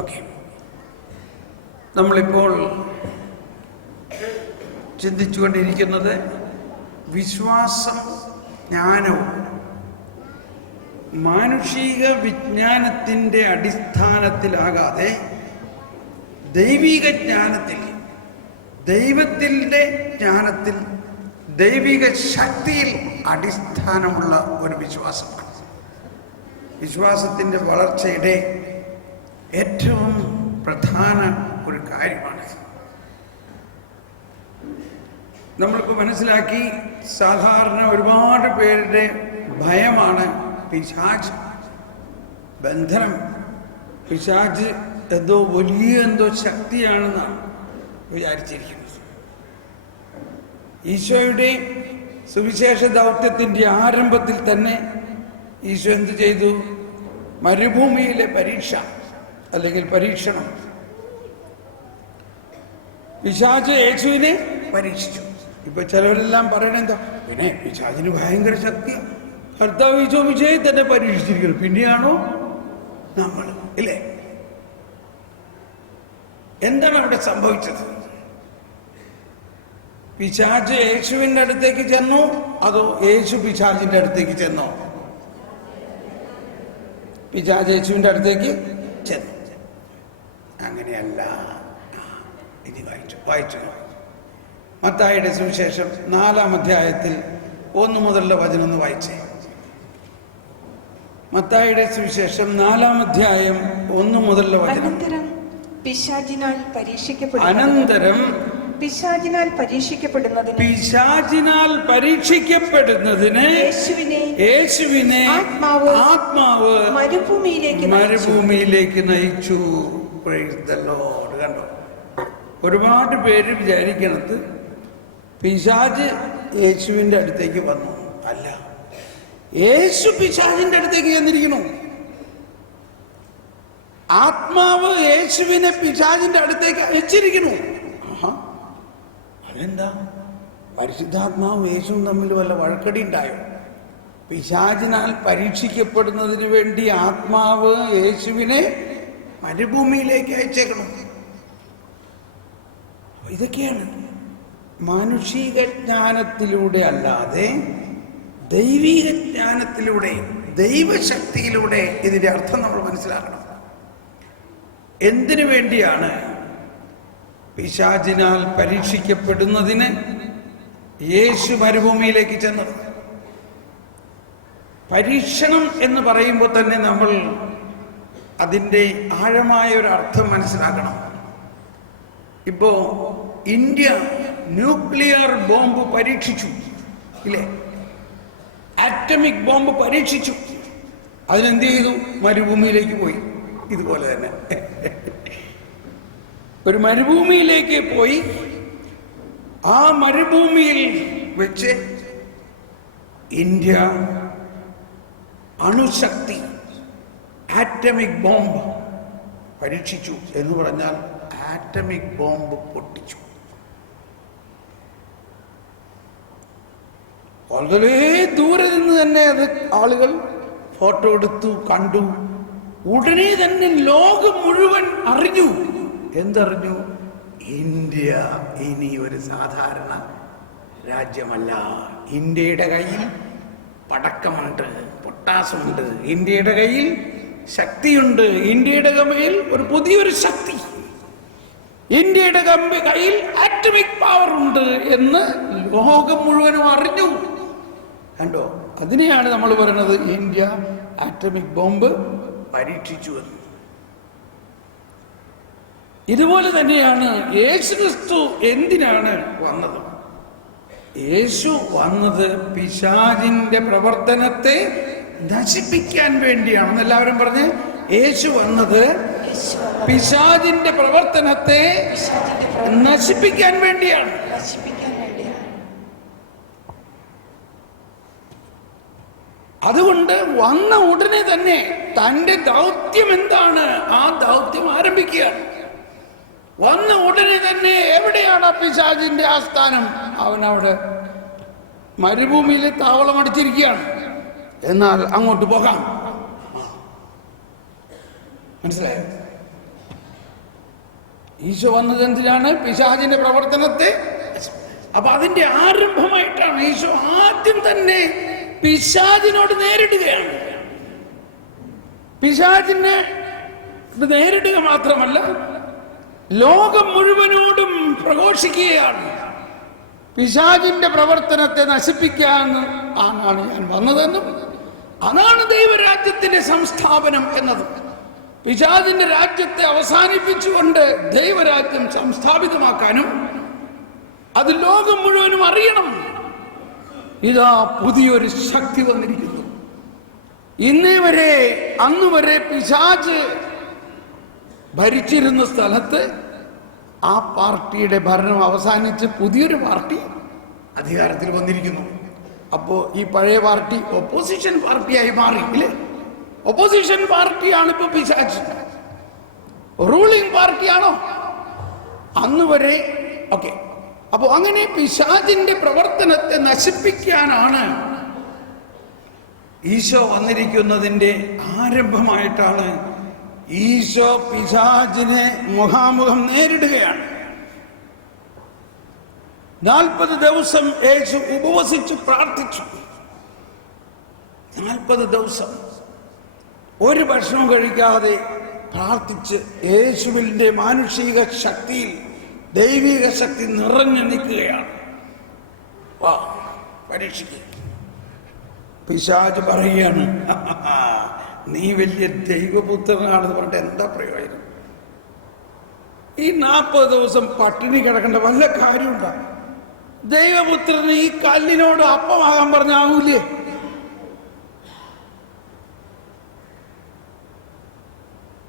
Okay, നമ്മളിപ്പോൾ ചിന്തിച്ചുകൊണ്ടിരിക്കുന്നത് വിശ്വാസം ജ്ഞാനവും മാനുഷിക വിജ്ഞാനത്തിൻ്റെ അടിസ്ഥാനത്തിലാകാതെ ദൈവിക ജ്ഞാനത്തിൽ, ദൈവത്തിൻ്റെ ജ്ഞാനത്തിൽ, ദൈവിക ശക്തിയിൽ അടിസ്ഥാനമുള്ള ഒരു വിശ്വാസമാണ്. വിശ്വാസത്തിൻ്റെ വളർച്ചയുടെ ഏറ്റവും പ്രധാന ഒരു കാര്യമാണ്. നമ്മൾക്ക് മനസ്സിലാക്കി, സാധാരണ ഒരുപാട് പേരുടെ ഭയമാണ് പിശാച്, ബന്ധനം. പിശാച് വലിയ ശക്തിയാണെന്നാണ് വിചാരിച്ചിരിക്കുന്നത്. ഈശോയുടെ സുവിശേഷ ദൗത്യത്തിൻ്റെ ആരംഭത്തിൽ തന്നെ ഈശോ എന്ത് ചെയ്തു? മരുഭൂമിയിലെ പരീക്ഷ അല്ലെങ്കിൽ പരീക്ഷണം, പിശാച് യേശുവിനെ പരീക്ഷിച്ചു. ഇപ്പൊ ചിലവരെല്ലാം പറയണെന്താ, പിന്നെ പിശാചിന് ഭയങ്കര ശക്തി, കർത്താവ് ഈശോ വിജയെ തന്നെ പരീക്ഷിച്ചിരിക്കുന്നു, പിന്നെയാണോ നമ്മൾ? ഇല്ലേ? എന്താണ് അവിടെ സംഭവിച്ചത്? പിശാച് യേശുവിൻ്റെ അടുത്തേക്ക് ചെന്നോ അതോ യേശു പിശാചിന്റെ അടുത്തേക്ക് ചെന്നോ? പിശാച് യേശുവിൻ്റെ അടുത്തേക്ക് ചെന്നു. അങ്ങനെയല്ല. ഇനി വായിച്ചു മത്തായിയുടെ സുവിശേഷം 4-ാം അധ്യായത്തിൽ 1 മുതലുള്ള വചനം ഒന്ന് വായിച്ചേ. മത്തായിയുടെ സുവിശേഷം 4-ാം അധ്യായം 1 മുതലുള്ള വചനം. അനന്തരം പിശാചിനാൽ പരീക്ഷിക്കപ്പെടുന്നതിന് യേശുവിനെ ആത്മാവ് മരുഭൂമിയിലേക്ക് നയിച്ചു. Praise the Lord. കണ്ടോ, ഒരുപാട് പേര് വിചാരിക്കണത് പിശാച് യേശുവിൻ്റെ അടുത്തേക്ക് വന്നു. അല്ല, യേശു പിശാചിന്റെ അടുത്തേക്ക് ചെന്നിരിക്കുന്നു. ആത്മാവ് യേശുവിനെ പിശാചിന്റെ അടുത്തേക്ക് അയച്ചിരിക്കുന്നു. അതെന്താ? പരിശുദ്ധാത്മാവും യേശുവും തമ്മിൽ വല്ല വഴക്കടി ഉണ്ടായോ? പിശാചിനാൽ പരീക്ഷിക്കപ്പെടുന്നതിന് വേണ്ടി ആത്മാവ് യേശുവിനെ മരുഭൂമിയിലേക്ക് അയച്ചേക്കണം. ഇതൊക്കെയാണ് മാനുഷിക ജ്ഞാനത്തിലൂടെ അല്ലാതെ ദൈവിക ജ്ഞാനത്തിലൂടെ, ദൈവശക്തിയിലൂടെ ഇതിന്റെ അർത്ഥം നമ്മൾ മനസ്സിലാക്കണം. എന്തിനു വേണ്ടിയാണ് പിശാചിനാൽ പരീക്ഷിക്കപ്പെടുന്നതിന് യേശു മരുഭൂമിയിലേക്ക് ചെന്നത്? പരീക്ഷണം എന്ന് പറയുമ്പോൾ തന്നെ നമ്മൾ അതിൻ്റെ ആഴമായ ഒരു അർത്ഥം മനസ്സിലാക്കണം. ഇപ്പോ ഇന്ത്യ ന്യൂക്ലിയർ ബോംബ് പരീക്ഷിച്ചു, ഇല്ലേ? ആറ്റമിക് ബോംബ് പരീക്ഷിച്ചു. അതിനെന്ത് ചെയ്തു? മരുഭൂമിയിലേക്ക് പോയി. ഇതുപോലെ തന്നെ ഒരു മരുഭൂമിയിലേക്ക് പോയി. ആ മരുഭൂമിയിൽ വെച്ച് ഇന്ത്യ അണുശക്തി, ആറ്റമിക് ബോംബ് പരീക്ഷിച്ചു. എന്ന് പറഞ്ഞാൽ ആറ്റമിക് ബോംബ് പൊട്ടിച്ചു. വളരെ ദൂരെ നിന്ന് തന്നെ അത് ആളുകൾ ഫോട്ടോ എടുത്തു, കണ്ടു. ഉടനെ തന്നെ ലോകം മുഴുവൻ അറിഞ്ഞു. എന്തറിഞ്ഞു? ഇന്ത്യ ഇനി ഒരു സാധാരണ രാജ്യമല്ല. ഇന്ത്യയുടെ കയ്യിൽ പടക്കമുണ്ട്, പൊട്ടാസുണ്ട്, ഇന്ത്യയുടെ കയ്യിൽ ശക്തിയുണ്ട്, ഇന്ത്യയുടെ കയ്യിൽ ഒരു പുതിയൊരു ശക്തി, ഇന്ത്യയുടെ കയ്യിൽ ആറ്റമിക് പവർ ഉണ്ട് എന്ന് ലോകം മുഴുവനും അറിഞ്ഞു. കണ്ടോ? അതിനെയാണ് നമ്മൾ പറയുന്നത് ഇന്ത്യ ആറ്റമിക് ബോംബ് പരീക്ഷിച്ചു എന്ന്. ഇതുപോലെ തന്നെയാണ് യേശുക്രിസ്തു എന്തിനാണ് വന്നത്? യേശു വന്നത് പിശാചിന്റെ പ്രവർത്തനത്തെ നശിപ്പിക്കാൻ വേണ്ടിയാണ്. എല്ലാവരും പറഞ്ഞ്, യേശു വന്നത് പിശാചിന്റെ പ്രവർത്തനത്തെ നശിപ്പിക്കാൻ വേണ്ടിയാണ്. അതുകൊണ്ട് വന്ന ഉടനെ തന്നെ തന്റെ ദൗത്യം എന്താണ്? ആ ദൗത്യം ആരംഭിക്കുകയാണ്. വന്ന ഉടനെ തന്നെ എവിടെയാണ് പിശാചിന്റെ ആസ്ഥാനം? അവനവിടെ മരുഭൂമിയിൽ താവളം അടിച്ചിരിക്കുകയാണ്. എന്നാൽ അങ്ങോട്ട് പോകാം. മനസ്സിലായോ? ഈശോ വന്നത് എന്തിനാണ്? പിശാചിന്റെ പ്രവർത്തനത്തെ. അപ്പൊ അതിന്റെ ആരംഭമായിട്ടാണ് ഈശോ ആദ്യം തന്നെ പിശാചിനോട് നേരിടുകയാണ്. പിശാചിനെ നേരിടുക മാത്രമല്ല, ലോകം മുഴുവനോടും പ്രഘോഷിക്കുകയാണ്, പിശാചിന്റെ പ്രവർത്തനത്തെ നശിപ്പിക്കാൻ ആണ് ഞാൻ വന്നതെന്നും അതാണ് ദൈവരാജ്യത്തിന്റെ സംസ്ഥാപനം എന്നതും. പിശാചിന്റെ രാജ്യത്തെ അവസാനിപ്പിച്ചുകൊണ്ട് ദൈവരാജ്യം സംസ്ഥാപിതമാക്കാനും അത് ലോകം മുഴുവനും അറിയണം. ഇതാ പുതിയൊരു ശക്തി വന്നിരിക്കുന്നു. ഇന്നേ വരെ അന്ന് വരെ പിശാച് ഭരിച്ചിരുന്ന സ്ഥലത്ത് ആ പാർട്ടിയുടെ ഭരണം അവസാനിച്ച് പുതിയൊരു പാർട്ടി അധികാരത്തിൽ വന്നിരിക്കുന്നു. അപ്പോ ഈ പഴയ പാർട്ടി ഒപ്പോസിഷൻ പാർട്ടിയായി മാറി, ഇല്ലേ? ഒപ്പോസിഷൻ പാർട്ടിയാണ് ഇപ്പൊ പിശാച്. റൂളിംഗ് പാർട്ടിയാണോ അന്ന് വരെ? ഓക്കെ. അപ്പോ അങ്ങനെ പിശാചിന്റെ പ്രവർത്തനത്തെ നശിപ്പിക്കാനാണ് ഈശോ വന്നിരിക്കുന്നതിന്റെ ആരംഭമായിട്ടാണ് ഈശോ പിശാചിനെ മുഖാമുഖം നേരിടുകയാണ്. 40 ദിവസം യേശു ഉപവസിച്ചു പ്രാർത്ഥിച്ചു. 40 ദിവസം ഒരു ഭക്ഷണം കഴിക്കാതെ പ്രാർത്ഥിച്ച് യേശുവിന്റെ മാനുഷിക ശക്തിയിൽ ദൈവിക ശക്തി നിറഞ്ഞു നിൽക്കുകയാണ്. വാ പരീക്ഷിക്കുക. പിശാച് പറയുകയാണ്, നീ വലിയ ദൈവപുത്രനാണെന്ന് പറഞ്ഞിട്ട് എന്താ പ്രയോജനം? ഈ 40 ദിവസം പട്ടിണി കിടക്കേണ്ട വല്ല കാര്യമുണ്ടോ? ദൈവപുത്രന് ഈ കല്ലിനോട് അപ്പമാകാൻ പറഞ്ഞാവൂലേ?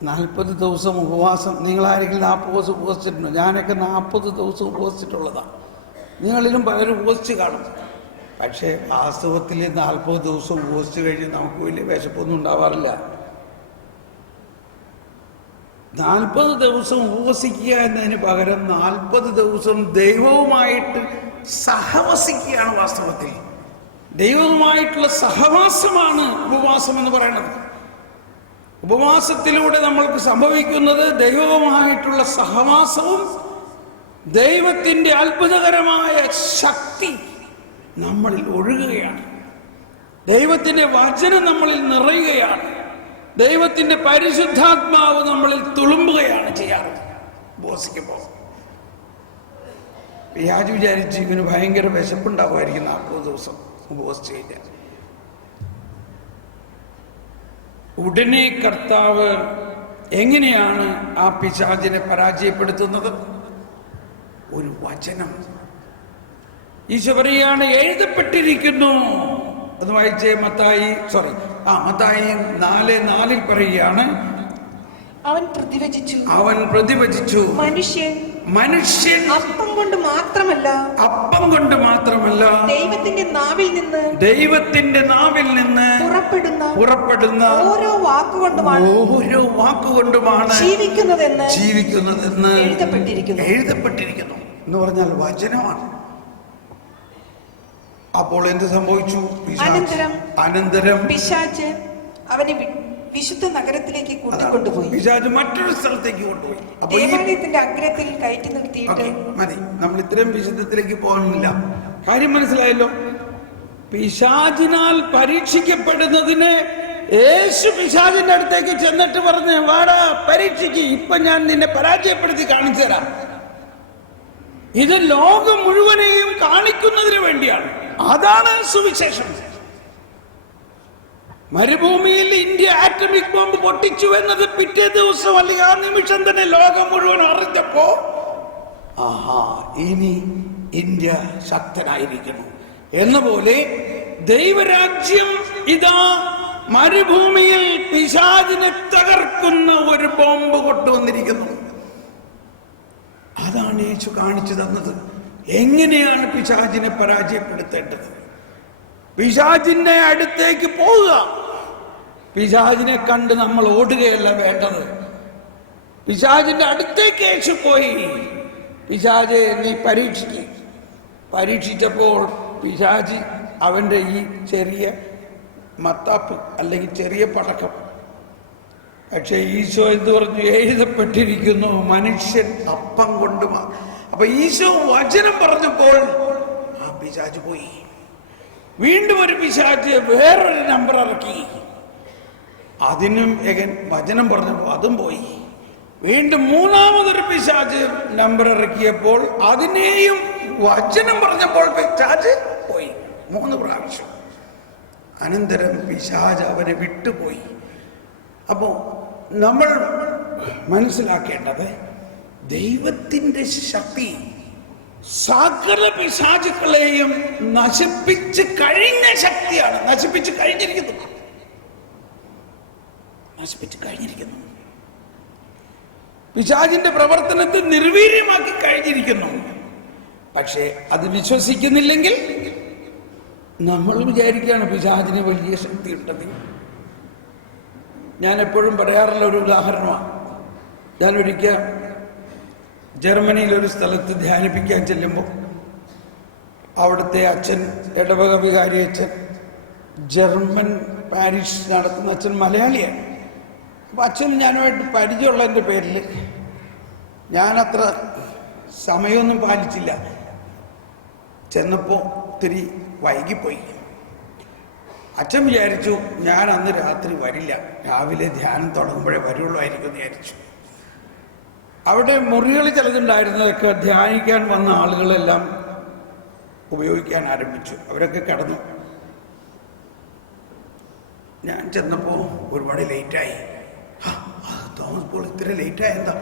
നാൽപ്പത് ദിവസം ഉപവാസം. നിങ്ങളാരെങ്കിലും 40 ദിവസം ഉപവസിച്ചിട്ടുണ്ടോ? ഞാനൊക്കെ 40 ദിവസം ഉപവസിച്ചിട്ടുള്ളതാണ്. നിങ്ങളിലും പലരും ഉപവസിച്ച് കാണും. പക്ഷേ വാസ്തവത്തിൽ 40 ദിവസം ഉപവസിച്ച് കഴിഞ്ഞ് നമുക്ക് വലിയ വിശപ്പൊന്നും ഉണ്ടാവാറില്ല. 40 ദിവസം ഉപവസിക്കുക എന്നതിന് പകരം 40 ദിവസം ദൈവവുമായിട്ട് സഹവസിക്കുകയാണ്. വാസ്തവത്തിൽ ദൈവവുമായിട്ടുള്ള സഹവാസമാണ് ഉപവാസം എന്ന് പറയുന്നത്. ഉപവാസത്തിലൂടെ നമ്മൾക്ക് സംഭവിക്കുന്നത് ദൈവവുമായിട്ടുള്ള സഹവാസവും ദൈവത്തിൻ്റെ അത്ഭുതകരമായ ശക്തി നമ്മളിൽ ഒഴുകുകയാണ്. ദൈവത്തിൻ്റെ വചനം നമ്മളിൽ നിറയുകയാണ്. ദൈവത്തിൻ്റെ പരിശുദ്ധാത്മാവ് നമ്മളിൽ തുളുമ്പുകയാണ് ചെയ്യാറ്. ഉപവസിക്കുമ്പോൾ പിശാച് വിചാരിച്ച് ഇവന് ഭയങ്കര വിശപ്പുണ്ടാവുമായിരിക്കും 40 ദിവസം ഉപവസിച്ച് കഴിഞ്ഞാൽ. ഉടനെ കർത്താവ് എങ്ങനെയാണ് ആ പിശാചിനെ പരാജയപ്പെടുത്തുന്നത്? ഒരു വചനം. ഈശോ പറയുകയാണ്, എഴുതപ്പെട്ടിരിക്കുന്നു. അത് വായിച്ചേ. മത്തായി 4:4 പറയുകയാണ്, അവൻ പ്രതിവചിച്ചു, മനുഷ്യൻ അപ്പം കൊണ്ട് മാത്രമല്ല ദൈവത്തിന്റെ നാവിൽ നിന്ന് പുറപ്പെടുന്ന ഓരോ വാക്കുകൊണ്ടുമാണ് ജീവിക്കുന്നതെന്ന് എഴുതപ്പെട്ടിരിക്കുന്നു എന്ന് പറഞ്ഞാൽ വചനമാണ്. അപ്പോൾ എന്ത് സംഭവിച്ചു? അനന്തരം പിശാച് അവനെ വിശുദ്ധ നഗരത്തിലേക്ക് കൂട്ടിക്കൊണ്ടുപോയി. പിശാച് മറ്റൊരു സ്ഥലത്തേക്ക് കൊണ്ടുപോയി. ദേവാലയത്തിന്റെ അഗ്രത്തിൽ കയറ്റി നിർത്തിയിട്ട് മതി. നമ്മൾ ഇത്രയും വിശുദ്ധത്തിലേക്ക് പോകാനില്ല. കാര്യം മനസ്സിലായല്ലോ. പിശാചിനാൽ പരീക്ഷിക്കപ്പെടുന്നതിന് യേശു പിശാചിന്റെ അടുത്തേക്ക് ചെന്നിട്ട് പറഞ്ഞ്, വാടാ പരീക്ഷിക്ക്, ഇപ്പൊ ഞാൻ നിന്നെ പരാജയപ്പെടുത്തി കാണിച്ചു തരാം. ഇത് ലോകം മുഴുവനെയും കാണിക്കുന്നതിന് വേണ്ടിയാണ്. അതാണ് സുവിശേഷം. മരുഭൂമിയിൽ ഇന്ത്യ ആറ്റമിക് ബോംബ് പൊട്ടിച്ചു എന്നത് പിറ്റേ ദിവസം അല്ലെങ്കിൽ ആ നിമിഷം തന്നെ ലോകം മുഴുവൻ അറിഞ്ഞപ്പോ, ആഹാ, ഇനി ഇന്ത്യ ശക്തനായിരിക്കുന്നു എന്ന പോലെ ദൈവരാജ്യം ഇതാ മരുഭൂമിയിൽ പിശാചിനെ തകർക്കുന്ന ഒരു ബോംബ് കൊണ്ടുവന്നിരിക്കുന്നു. അതാണ് യേശു കാണിച്ചു തന്നത്. എങ്ങനെയാണ് പിശാചിനെ പരാജയപ്പെടുത്തേണ്ടത്? പിശാചിന്റെ അടുത്തേക്ക് പോവുക. പിശാചിനെ കണ്ട് നമ്മൾ ഓടുകയല്ല വേണ്ടത്. പിശാചിന്റെ അടുത്തേക്ക് യേശു പോയി, പിശാചെ നീ പരീക്ഷിച്ചപ്പോൾ പിശാചി അവന്റെ ഈ ചെറിയ മത്താപ്പ് അല്ലെങ്കിൽ ചെറിയ പടക്കം പക്ഷെ ഈശോ എന്ത് പറഞ്ഞു? എഴുതപ്പെട്ടിരിക്കുന്നു, മനുഷ്യൻ അപ്പം കൊണ്ട് അപ്പൊ ഈശോ വചനം പറഞ്ഞപ്പോൾ ആ പിശാച് പോയി. വീണ്ടും ഒരു പിശാച് വേറൊരു നമ്പർ ഇറക്കി, അതിനും വചനം പറഞ്ഞപ്പോൾ അതും പോയി. വീണ്ടും മൂന്നാമതൊരു പിശാച് നമ്പർ ഇറക്കിയപ്പോൾ അതിനെയും വചനം പറഞ്ഞപ്പോൾ പിശാച് പോയി. 3 പ്രാവശ്യം. അനന്തരം പിശാച് അവനെ വിട്ടുപോയി. അപ്പോ നമ്മൾ മനസ്സിലാക്കേണ്ടത് ദൈവത്തിൻ്റെ ശക്തി സകല പിശാചുക്കളെയും നശിപ്പിച്ച് കഴിഞ്ഞ ശക്തിയാണ്. നശിപ്പിച്ച് കഴിഞ്ഞിരിക്കുന്നു. പിശാചിന്റെ പ്രവർത്തനത്തെ നിർവീര്യമാക്കി കഴിഞ്ഞിരിക്കുന്നു. പക്ഷേ അത് വിശ്വസിക്കുന്നില്ലെങ്കിൽ നമ്മൾ വിചാരിക്കുകയാണ് പിശാചിന് വലിയ ശക്തി ഉണ്ടെന്ന്. ഞാൻ എപ്പോഴും പറയാറുള്ള ഒരു ഉദാഹരണമാണ്. ഞാൻ ഒരിക്കൽ ജർമ്മനിയിലൊരു സ്ഥലത്ത് ധ്യാനിപ്പിക്കാൻ ചെല്ലുമ്പോൾ അവിടുത്തെ അച്ഛൻ, ഇടവക വികാരി അച്ഛൻ, ജർമ്മൻ പാരിഷ് നടത്തുന്ന അച്ഛൻ മലയാളിയാണ്. അപ്പം അച്ഛൻ ഞാനുമായിട്ട് പരിചയമുള്ളതിൻ്റെ പേരിൽ ഞാനത്ര സമയമൊന്നും പാലിച്ചില്ല. ചെന്നപ്പോൾ ഒത്തിരി വൈകിപ്പോയി. അച്ഛൻ വിചാരിച്ചു ഞാൻ അന്ന് രാത്രി വരില്ല, രാവിലെ ധ്യാനം തുടങ്ങുമ്പോഴേ വരുള്ളായിരിക്കും എന്ന് വിചാരിച്ചു. അവിടെ മുറികൾ ചിലതുണ്ടായിരുന്നതൊക്കെ ധ്യാനിക്കാൻ വന്ന ആളുകളെല്ലാം ഉപയോഗിക്കാൻ ആരംഭിച്ചു. അവരൊക്കെ കിടന്നു. ഞാൻ ചെന്നപ്പോൾ ഒരുപാട് ലേറ്റായി. തോമസ് പോൾ ഇത്ര ലേറ്റായി എന്താ?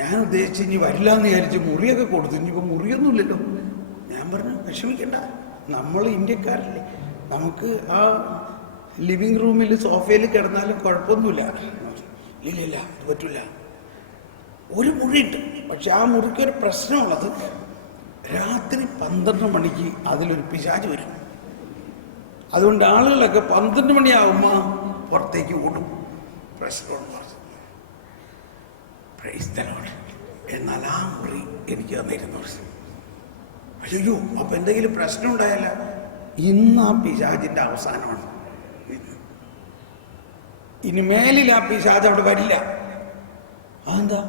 ഞാൻ ഉദ്ദേശിച്ച് ഇനി വരില്ല എന്ന് വിചാരിച്ച് മുറിയൊക്കെ കൊടുത്തു. ഇനിയിപ്പോൾ മുറിയൊന്നുമില്ലല്ലോ. ഞാൻ പറഞ്ഞു വിഷമിക്കണ്ട, നമ്മൾ ഇന്ത്യക്കാരല്ലേ, നമുക്ക് ആ ലിവിങ് റൂമിൽ സോഫയിൽ കിടന്നാലും കുഴപ്പമൊന്നുമില്ല. ഇല്ല അത് പറ്റില്ല. ഒരു മുറിയുണ്ട്, പക്ഷെ ആ മുറിക്കൊരു പ്രശ്നമുള്ളത് രാത്രി 12 മണിക്ക് അതിലൊരു പിശാച് വരും. അതുകൊണ്ട് ആളുകളൊക്കെ 12 മണിയാകുമ്പോൾ പുറത്തേക്ക് ഓടും. പ്രശ്നമുണ്ട്. എന്നാൽ ആ മുറി എനിക്ക് തന്നിരുന്നു. അയ്യോ, അപ്പൊ എന്തെങ്കിലും പ്രശ്നം ഉണ്ടായല്ല. ഇന്ന് ആ പിശാചിന്റെ അവസാനമാണ്. ഇനി മേലിൽ ആ പിശാച് അവിടെ വരില്ല. അതെന്താ?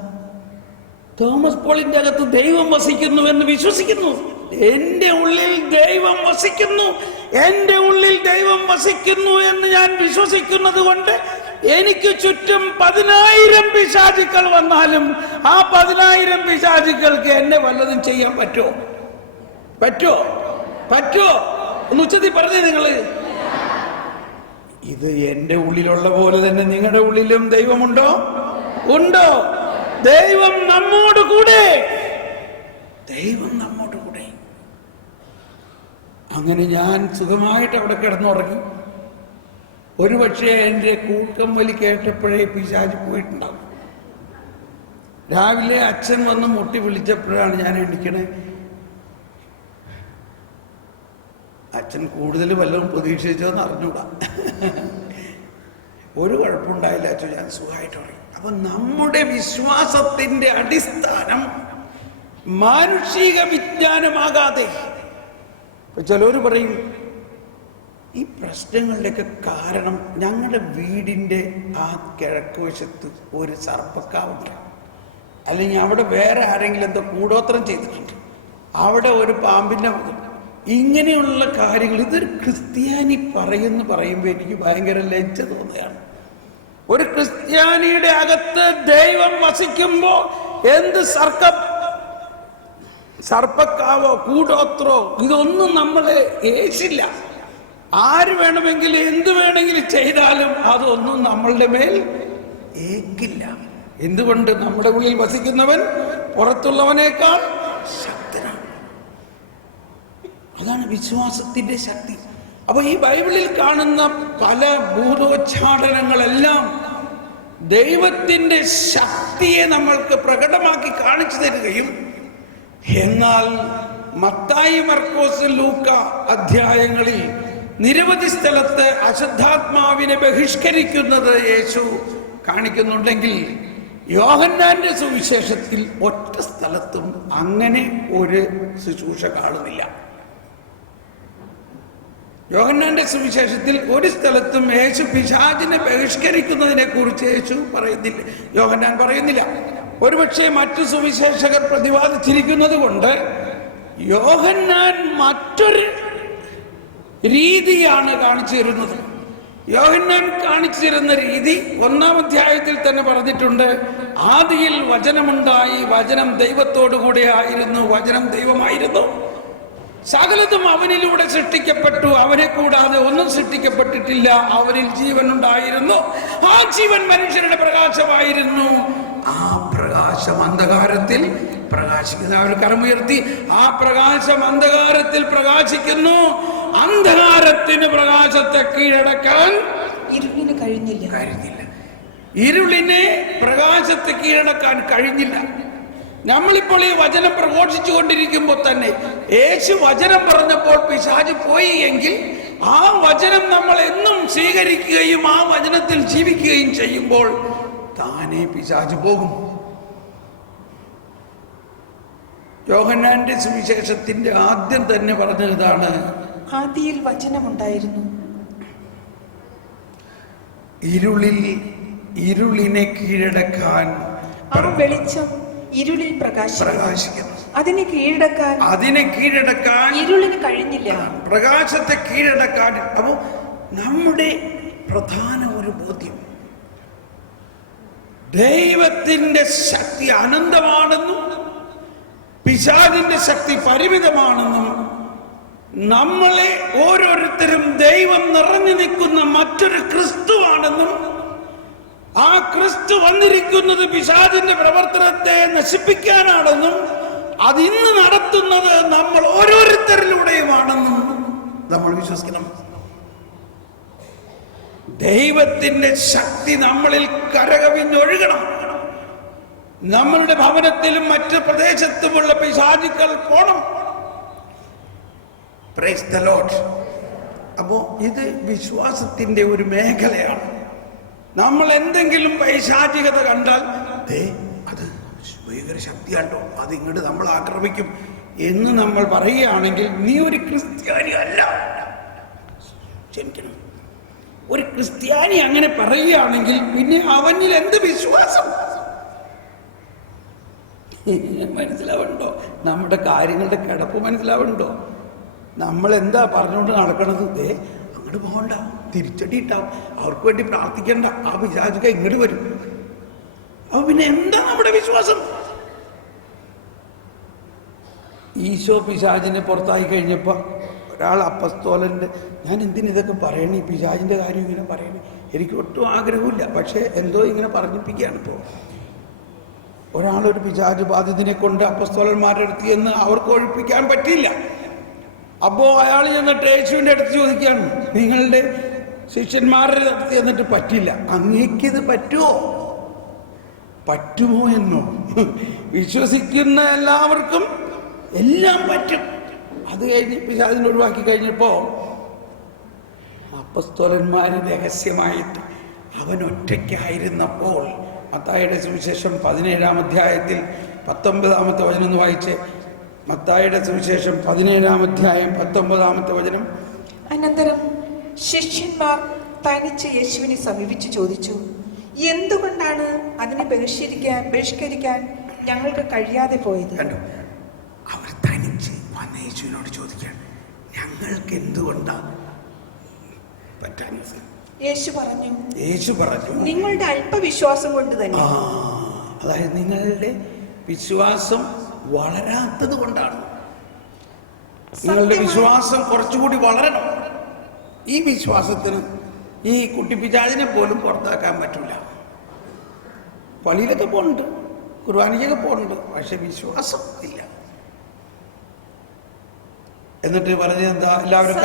തോമസ് പോളിന്റെ അകത്ത് ദൈവം വസിക്കുന്നു എന്ന് വിശ്വസിക്കുന്നു. എന്റെ ഉള്ളിൽ ദൈവം വസിക്കുന്നു, എന്റെ ഉള്ളിൽ ദൈവം വസിക്കുന്നു എന്ന് ഞാൻ വിശ്വസിക്കുന്നത് കൊണ്ട് എനിക്ക് ചുറ്റും 10,000 പിശാചുക്കൾ വന്നാലും ആ 10,000 പിശാചുക്കൾക്ക് എന്നെ വല്ലതും ചെയ്യാൻ പറ്റോ? ഒന്ന് ഉച്ചത്തിൽ പറഞ്ഞേ നിങ്ങള്. ഇത് എന്റെ ഉള്ളിലുള്ള പോലെ തന്നെ നിങ്ങളുടെ ഉള്ളിലും ദൈവമുണ്ടോ? ഉണ്ടോ? ദൈവം നമ്മോട് കൂടെ. അങ്ങനെ ഞാൻ സുഖമായിട്ട് അവിടെ കിടന്നുറങ്ങി. ഒരുപക്ഷെ എൻ്റെ കൂക്കം വലി കേട്ടപ്പോഴേ പിശാച് പോയിട്ടുണ്ടാവും. രാവിലെ അച്ഛൻ വന്ന് മുട്ടി വിളിച്ചപ്പോഴാണ് ഞാൻ എണീക്കണേ. അച്ഛൻ കൂടുതൽ വല്ലതും പ്രതീക്ഷിച്ചോന്ന് അറിഞ്ഞൂടാ. ഒരു കുഴപ്പമുണ്ടായില്ല അച്ഛൻ, ഞാൻ സുഖമായിട്ട് ഉറങ്ങി. അപ്പൊ നമ്മുടെ വിശ്വാസത്തിന്റെ അടിസ്ഥാനം മാനുഷിക വിജ്ഞാനമാകാതെ. ചിലർ പറയും ഈ പ്രശ്നങ്ങളുടെയൊക്കെ കാരണം ഞങ്ങളുടെ വീടിൻ്റെ ആ കിഴക്ക് വശത്ത് ഒരു സർപ്പക്കാവുണ്ട്, അല്ലെങ്കിൽ അവിടെ വേറെ ആരെങ്കിലും എന്തോ കൂടോത്രം ചെയ്തിട്ടുണ്ട്, അവിടെ ഒരു പാമ്പിൻ്റെ ഇങ്ങനെയുള്ള കാര്യങ്ങൾ. ഇതൊരു ക്രിസ്ത്യാനി പറയുമ്പോൾ എനിക്ക് ഭയങ്കര ലജ്ജ തോന്നുകയാണ്. ഒരു ക്രിസ്ത്യാനിയുടെ അകത്ത് ദൈവം വസിക്കുമ്പോൾ എന്ത് സർപ്പക്കാവോ കൂടോത്രോ ഇതൊന്നും നമ്മളെ ഏശില്ല. ആര് വേണമെങ്കിലും എന്ത് വേണമെങ്കിലും ചെയ്താലും അതൊന്നും നമ്മളുടെ മേൽ ഏക്കില്ല. എന്തുകൊണ്ട്? നമ്മുടെ ഉള്ളിൽ വസിക്കുന്നവൻ പുറത്തുള്ളവനേക്കാൾ ശക്തനാണ്. അതാണ് വിശ്വാസത്തിന്റെ ശക്തി. അപ്പൊ ഈ ബൈബിളിൽ കാണുന്ന പല ഭൂതോച്ചാടനങ്ങളെല്ലാം ദൈവത്തിന്റെ ശക്തിയെ നമ്മൾക്ക് പ്രകടമാക്കി കാണിച്ചു തരികയും, എന്നാൽ മത്തായി, മർക്കോസ്, ലൂക്ക അധ്യായങ്ങളിൽ നിരവധി സ്ഥലത്ത് അശുദ്ധാത്മാവിനെ ബഹിഷ്കരിക്കുന്നത് യേശു കാണിക്കുന്നുണ്ടെങ്കിൽ യോഹന്നാന്റെ സുവിശേഷത്തിൽ ഒറ്റ സ്ഥലത്തും അങ്ങനെ ഒരു ശുശ്രൂഷ കാണുന്നില്ല. യോഹന്നാന്റെ സുവിശേഷത്തിൽ ഒരു സ്ഥലത്തും യേശു പിശാചിനെ ബഹിഷ്കരിക്കുന്നതിനെ കുറിച്ച് യേശു പറയുന്നില്ല, യോഹന്നാൻ പറയുന്നില്ല. ഒരുപക്ഷെ മറ്റു സുവിശേഷകർ പ്രതിപാദിച്ചിരിക്കുന്നത് കൊണ്ട് യോഹന്നാൻ മറ്റൊരു രീതിയാണ് കാണിച്ചു തരുന്നത്. യോഹന്നാൻ കാണിച്ചു തരുന്ന രീതി 1-ാം അധ്യായത്തിൽ തന്നെ പറഞ്ഞിട്ടുണ്ട്. ആദിയിൽ വചനമുണ്ടായി, വചനം ദൈവത്തോടു കൂടെ ആയിരുന്നു, വചനം ദൈവമായിരുന്നു, സകലതും അവനിലൂടെ സൃഷ്ടിക്കപ്പെട്ടു, അവനെ കൂടാതെ ഒന്നും സൃഷ്ടിക്കപ്പെട്ടിട്ടില്ല, അവനിൽ ജീവൻ ഉണ്ടായിരുന്നു, ആ ജീവൻ മനുഷ്യരുടെ പ്രകാശമായിരുന്നു, ആ പ്രകാശം അന്ധകാരത്തിൽ പ്രകാശിക്കുന്ന. അവർ കരമുയർത്തി, ആ പ്രകാശം അന്ധകാരത്തിൽ പ്രകാശിക്കുന്നു, അന്ധകാരത്തിന് പ്രകാശത്തെ കീഴടക്കാൻ ഇരുളിന് കഴിഞ്ഞില്ല. ഇരുളിനെ പ്രകാശത്തെ കീഴടക്കാൻ കഴിഞ്ഞില്ല. നമ്മളിപ്പോൾ ഈ വചനം പ്രഘോഷിച്ചു കൊണ്ടിരിക്കുമ്പോൾ തന്നെ യേശു വചനം പറഞ്ഞപ്പോൾ പിശാച് പോയി എങ്കിൽ ആ വചനം നമ്മൾ എന്നും സ്വീകരിക്കുകയും ആ വചനത്തിൽ ജീവിക്കുകയും ചെയ്യുമ്പോൾ താനേ പിശാച് പോകും. യോഹന്നാന്റെ സുവിശേഷത്തിന്റെ ആദ്യം തന്നെ പറഞ്ഞത് ഇതാണ്, ആദിയിൽ വചനമുണ്ടായിരുന്നു. ഇരുളിനെ കീഴടക്കാൻ ആ വെളിച്ചം ഇരുളിൽ പ്രകാശിക്കുന്നു. അതിനെ കീഴടക്കാൻ ഇരുളിന് കഴിഞ്ഞില്ല. പ്രകാശത്തെ കീഴടക്കാൻ. അപ്പോ നമ്മുടെ പ്രധാന ഒരു ബോധ്യം, ദൈവത്തിന്റെ ശക്തി അനന്തമാണെന്നും പിശാചിന്റെ ശക്തി പരിമിതമാണെന്നും നമ്മളെ ഓരോരുത്തരും ദൈവം നിറഞ്ഞു നിൽക്കുന്ന മറ്റൊരു ക്രിസ്തുവാണെന്നും ആ ക്രിസ്തു വന്നിരിക്കുന്നത് പിശാചിന്റെ പ്രവർത്തനത്തെ നശിപ്പിക്കാനാണെന്നും അതിന്ന് നടത്തുന്നത് നമ്മൾ ഓരോരുത്തരിലൂടെയുമാണെന്നും നമ്മൾ വിശ്വസിക്കണം. ദൈവത്തിന്റെ ശക്തി നമ്മളിൽ കരകവിഞ്ഞൊഴുകണം. നമ്മളുടെ ഭവനത്തിലും മറ്റു പ്രദേശത്തുമുള്ള പിശാചുക്കൾ പോണം. Praise the Lord. അപ്പോ ഇത് വിശ്വാസത്തിന്റെ ഒരു മേഖലയാണ്. നമ്മൾ എന്തെങ്കിലും പൈശാചികത കണ്ടാൽ അത് ഭയങ്കര ശക്തിയാണ്ടോ, അത് ഇങ്ങോട്ട് നമ്മൾ ആക്രമിക്കും എന്ന് നമ്മൾ പറയുകയാണെങ്കിൽ നീ ഒരു ക്രിസ്ത്യാനി അല്ല. ക്ഷമിക്കണം, ഒരു ക്രിസ്ത്യാനി അങ്ങനെ പറയുകയാണെങ്കിൽ പിന്നെ അവനിൽ എന്ത് വിശ്വാസം? മനസ്സിലാവുന്നുണ്ടോ? നമ്മുടെ കാര്യങ്ങളുടെ കിടപ്പ് മനസ്സിലാവുന്നുണ്ടോ? നമ്മൾ എന്താ പറഞ്ഞുകൊണ്ട് നടക്കണത്? അങ്ങോട്ട് പോകണ്ട, തിരിച്ചടി ഇട്ടാവും, അവർക്ക് വേണ്ടി പ്രാർത്ഥിക്കണ്ട, ആ പിശാചുക്ക ഇങ്ങോട്ട് വരും. അപ്പൊ പിന്നെ എന്താ നമ്മുടെ വിശ്വാസം? ഈശോ പിശാചിനെ പുറത്തായി കഴിഞ്ഞപ്പോ ഒരാൾ അപ്പസ്തോലന്റെ, ഞാൻ എന്തിനിതൊക്കെ പറയണേ, ഈ പിശാചിന്റെ കാര്യം ഇങ്ങനെ പറയണേ, എനിക്ക് ഒട്ടും ആഗ്രഹമില്ല, പക്ഷെ എന്തോ ഇങ്ങനെ പറഞ്ഞിപ്പിക്കുകയാണ്. ഇപ്പോൾ ഒരാളൊരു പിശാച് ബാധിതനെ കൊണ്ട് അപ്പസ്തോലന്മാരുടെ അടുത്ത് എന്ന് അവർക്ക് ഒഴിപ്പിക്കാൻ പറ്റിയില്ല. അപ്പോ അയാൾ ചെന്നിട്ട് യേശുവിന്റെ അടുത്ത് ചോദിക്കുകയാണ്, നിങ്ങളുടെ ശിഷ്യന്മാരുടെ അടുത്ത് ചെന്നിട്ട് പറ്റില്ല, അങ്ങേക്കിത് പറ്റുമോ എന്നോ? വിശ്വസിക്കുന്ന എല്ലാവർക്കും എല്ലാം പറ്റും. അത് കഴിഞ്ഞ് പിശാചിനെ ഒഴിവാക്കി കഴിഞ്ഞപ്പോ അപ്പസ്തോലന്മാര് രഹസ്യമായിട്ട് അവൻ ഒറ്റയ്ക്കായിരുന്നപ്പോൾ, മത്തായിയുടെ സുവിശേഷം 17-ാം അധ്യായത്തിൽ 19-ാമത്തെ വചനം ഒന്ന് വായിച്ച്. മത്തായിയുടെ സുവിശേഷം 17-ാം അധ്യായം 19-ാമത്തെ വചനം. അനന്തരം ശിഷ്യന്മാർ തനിച്ച് യേശുവിനെ സമീപിച്ച് ചോദിച്ചു, എന്തുകൊണ്ടാണ് അതിനെ ബഹിഷ്കരിക്കാൻ ഞങ്ങൾക്ക് കഴിയാതെ പോയത്? അവർ തനിച്ച് വന്ന യേശുവിനോട് ചോദിക്കാൻ, ഞങ്ങൾക്ക് എന്തുകൊണ്ടാണ് പറ്റാൻ? യേശു പറഞ്ഞു, നിങ്ങളുടെ അല്പവിശ്വാസം കൊണ്ട് തന്നെ. അതായത് നിങ്ങളുടെ വിശ്വാസം വളരാത്തത് കൊണ്ടാണ്. നിങ്ങളുടെ വിശ്വാസം കുറച്ചുകൂടി വളരണം. ഈ വിശ്വാസത്തിന് ഈ കുട്ടി പിശാചിനെ പോലും പുറത്താക്കാൻ പറ്റില്ല. പള്ളിയിലൊക്കെ പോകുന്നുണ്ട്, കുർബാനയ്ക്കൊക്കെ പോകുന്നുണ്ട്, പക്ഷെ വിശ്വാസം ഇല്ല. എന്നിട്ട് പറഞ്ഞത് എന്താ? എല്ലാവരും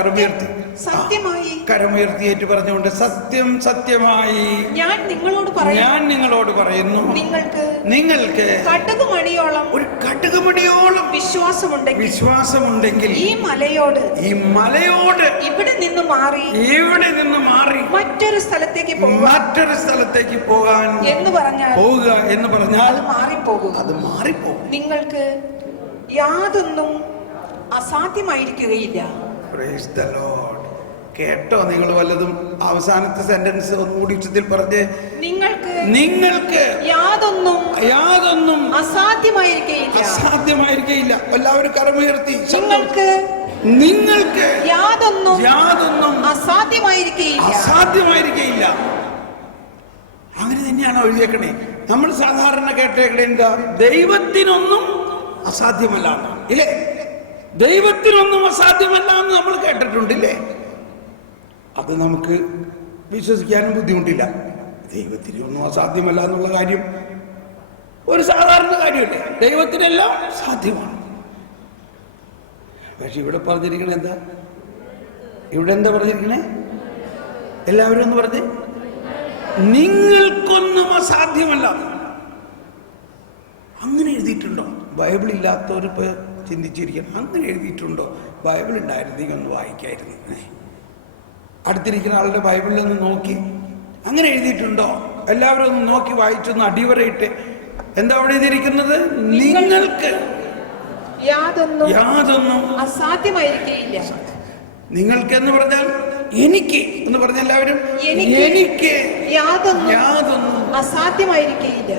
കരമുയർത്തിയേറ്റ് പറഞ്ഞുകൊണ്ട്, സത്യം സത്യമായി ഞാൻ നിങ്ങളോട് പറയുന്നു, നിങ്ങൾക്ക് ഒരു കടുകുമണിയോളം വിശ്വാസമുണ്ടെങ്കിൽ ഈ മലയോട് ഇവിടെ നിന്ന് മാറി മറ്റൊരു സ്ഥലത്തേക്ക് പോകാൻ പോവുക എന്ന് പറഞ്ഞാൽ അത് മാറിപ്പോകും. നിങ്ങൾക്ക് യാതൊന്നും അസാധ്യമായിരിക്കുകയില്ല. Praise the Lord. കേട്ടോ നിങ്ങൾ വല്ലതും? അവസാനത്തെ സെന്റൻസ് ഒന്നുകൂടി ഉച്ചത്തിൽ പറഞ്ഞ്. നിങ്ങൾക്ക് യാതൊന്നും അസാധ്യമായിരിക്കയില്ല. എല്ലാവരും കരമുയർത്തി. നിങ്ങൾക്ക് യാതൊന്നും അസാധ്യമായിരിക്കയില്ല. അങ്ങനെ തന്നെയാണ് എഴുതിയേക്കണേ. നമ്മൾ സാധാരണ കേട്ടേക്കണേ എന്താ? ദൈവത്തിനൊന്നും അസാധ്യമല്ല, ഇല്ലേ? ദൈവത്തിനൊന്നും അസാധ്യമല്ല എന്ന് നമ്മൾ കേട്ടിട്ടുണ്ടില്ലേ? അത് നമുക്ക് വിശ്വസിക്കാനും ബുദ്ധിമുട്ടില്ല. ദൈവത്തിന് ഒന്നും അസാധ്യമല്ല എന്നുള്ള കാര്യം ഒരു സാധാരണ കാര്യമല്ലേ? ദൈവത്തിനെല്ലാം സാധ്യമാണ്. പക്ഷെ ഇവിടെ പറഞ്ഞിരിക്കണേ എന്താ? ഇവിടെ എന്താ പറഞ്ഞിരിക്കണേ? എല്ലാവരും ഒന്ന് പറഞ്ഞേ. നിങ്ങൾക്കൊന്നും അസാധ്യമല്ല. അങ്ങനെ എഴുതിയിട്ടുണ്ടോ? ബൈബിൾ ഇല്ലാത്തവർ ഇപ്പൊ ചിന്തിച്ചിരിക്കണം, അങ്ങനെ എഴുതിയിട്ടുണ്ടോ? ബൈബിൾ ഉണ്ടായിരുന്നെങ്കിൽ ഒന്ന് വായിക്കായിരുന്നു. അടുത്തിരിക്കുന്ന ആളുടെ ബൈബിളിലൊന്ന് നോക്കി അങ്ങനെ എഴുതിയിട്ടുണ്ടോ? എല്ലാവരും ഒന്ന് നോക്കി വായിച്ചൊന്ന് അടിവരയിട്ട്. എന്താ അവിടെ എഴുതിയിരിക്കുന്നത്? നിങ്ങൾക്ക് യാതൊന്നും അസാധ്യമായിരിക്കില്ല. നിങ്ങൾക്ക് എന്ന് പറഞ്ഞാൽ എനിക്ക് എന്ന് പറഞ്ഞ എല്ലാവരും എനിക്ക് യാതൊന്നും അസാധ്യമായിരിക്കില്ല.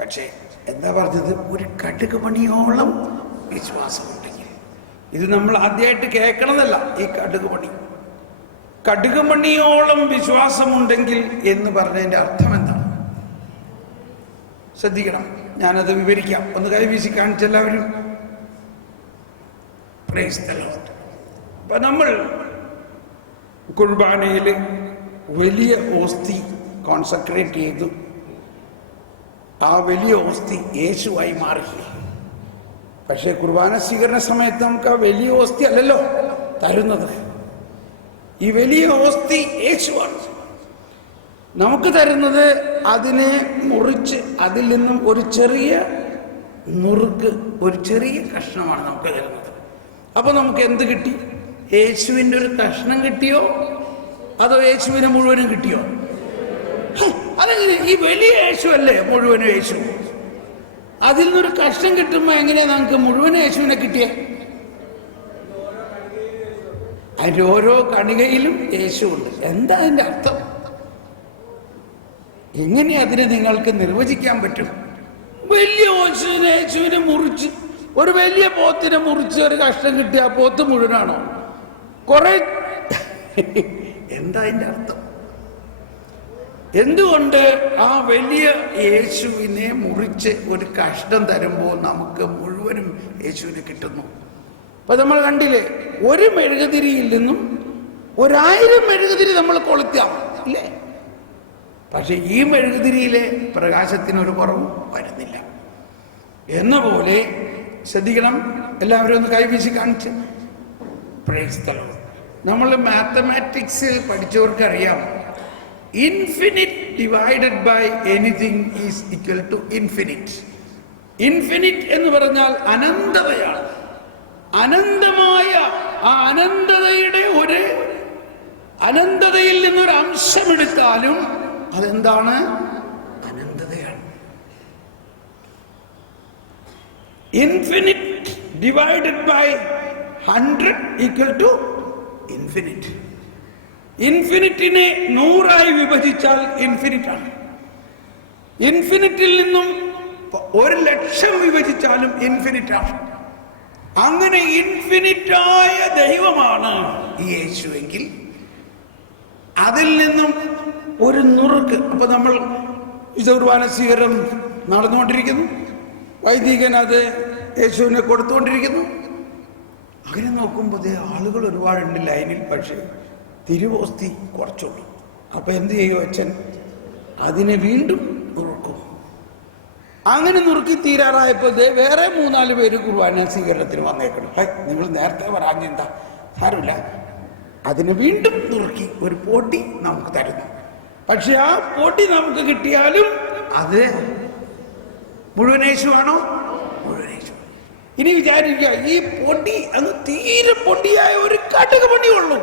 പക്ഷേ എന്താ പറഞ്ഞത്? ഒരു കടുക് മണിയോളം വിശ്വാസമുണ്ടെങ്കിൽ. ഇത് നമ്മൾ ആദ്യമായിട്ട് കേൾക്കണതല്ല. ഈ കടുക് മണിയോളം വിശ്വാസമുണ്ടെങ്കിൽ എന്ന് പറഞ്ഞതിന്റെ അർത്ഥം എന്താണ്? ശ്രദ്ധിക്കണം, ഞാനത് വിവരിക്കാം. ഒന്ന് കൈവീശി കാണിച്ച എല്ലാവരും. അപ്പൊ നമ്മൾ കുർബാനയിൽ വലിയ ഓസ്തി കോൺസെൻട്രേറ്റ് ചെയ്തു. ആ വലിയ ഓസ്തി യേശുവായി മാറി. പക്ഷേ കുർബാന സ്വീകരണ സമയത്ത് നമുക്ക് ആ വലിയ ഓസ്തി അല്ലല്ലോ തരുന്നത്. ഈ വലിയ ഓസ്തി യേശുവാണ് നമുക്ക് തരുന്നത്. അതിനെ മുറിച്ച് അതിൽ നിന്നും ഒരു ചെറിയ നുറുക്ക്, ഒരു ചെറിയ കഷ്ണമാണ് നമുക്ക് തരുന്നത്. അപ്പൊ നമുക്ക് എന്ത് കിട്ടി? യേശുവിൻ്റെ ഒരു കഷ്ണം കിട്ടിയോ അതോ യേശുവിനെ മുഴുവനും കിട്ടിയോ? അതെങ്ങനെ? ഈ വലിയ യേശു അല്ലേ മുഴുവനും യേശു. അതിൽ നിന്നൊരു കഷ്ണം കിട്ടുമ്പോ എങ്ങനെയാ നമുക്ക് മുഴുവൻ യേശുവിനെ കിട്ടിയ? അതിൻ്റെ ഓരോ കണികയിലും യേശുവുണ്ട്. എന്താ അതിൻ്റെ അർത്ഥം? എങ്ങനെ അതിനെ നിങ്ങൾക്ക് നിർവചിക്കാൻ പറ്റും? വലിയ യേശുവിനെ മുറിച്ച്, ഒരു വലിയ പോത്തിനെ മുറിച്ച് ഒരു കഷ്ണം കിട്ടിയ ആ പോത്ത് മുഴുവനാണോ? കുറെ എന്താ അതിൻ്റെ അർത്ഥം? എന്തുകൊണ്ട് ആ വലിയ യേശുവിനെ മുറിച്ച് ഒരു കഷ്ണം തരുമ്പോൾ നമുക്ക് മുഴുവനും യേശുവിനെ കിട്ടുന്നു? അപ്പൊ നമ്മൾ കണ്ടില്ലേ, ഒരു മെഴുകുതിരിയിൽ നിന്നും 1000 മെഴുകുതിരി നമ്മൾ കൊളുത്താം, ഇല്ലേ? പക്ഷെ ഈ മെഴുകുതിരിയിലെ പ്രകാശത്തിനൊരു കുറവും വരുന്നില്ല. എന്ന പോലെ ശ്രദ്ധിക്കണം, എല്ലാവരും ഒന്ന് കൈവീശി കാണിച്ച്. നമ്മൾ മാത്തമാറ്റിക്സ് പഠിച്ചവർക്ക് അറിയാം, infinite divided by anything is equal to infinite. Infinite എന്ന് പറഞ്ഞാൽ അനന്തതയാണ്. അനന്തമായ ആ അനന്തതയിൽ നിന്നൊരു അംശമെടുത്താലും അതെന്താണ്? അനന്തതയാണ്. Infinite divided by 100 equal to infinite. ഇൻഫിനിറ്റിനെ 100 വിഭജിച്ചാൽ ഇൻഫിനിറ്റ് ആണ്. ഇൻഫിനിറ്റിൽ നിന്നും 1,00,000 വിഭജിച്ചാലും ഇൻഫിനിറ്റ് ആണ്. അങ്ങനെ ഇൻഫിനിറ്റായ ദൈവമാണ് യേശുവെങ്കിൽ അതിൽ നിന്നും ഒരു നുറുക്ക്. അപ്പൊ നമ്മൾ കുർബാന സ്വീകരണം നടന്നുകൊണ്ടിരിക്കുന്നു, വൈദികൻ അത് യേശുവിനെ കൊടുത്തുകൊണ്ടിരിക്കുന്നു. അങ്ങനെ നോക്കുമ്പോൾ ആളുകൾ ഒരുപാടുണ്ട് ലൈനിൽ, പക്ഷേ തിരുവോസ്തി കുറച്ചുള്ളൂ. അപ്പൊ എന്ത് ചെയ്യും അച്ഛൻ? അതിനെ വീണ്ടും നുറുക്കും. അങ്ങനെ നുറുക്കി തീരാറായപ്പോൾ വേറെ 3-4 പേര് കുർബാന സ്വീകരണത്തിന് വന്നേക്കണം. നിങ്ങൾ നേരത്തെ പറയാഞ്ഞെന്താ? സാരമില്ല, അതിനെ വീണ്ടും നുറുക്കി ഒരു പൊടി നമുക്ക് തരുന്നു. പക്ഷെ ആ പൊടി നമുക്ക് കിട്ടിയാലും അത് മുഴുവൻ യേശുവാണോ? മുഴുവൻ യേശു. ഇനി വിചാരിക്കുക, ഈ പൊടി അത് തീരെ പൊടിയായ ഒരു കടുക് പണിയുള്ളൂ.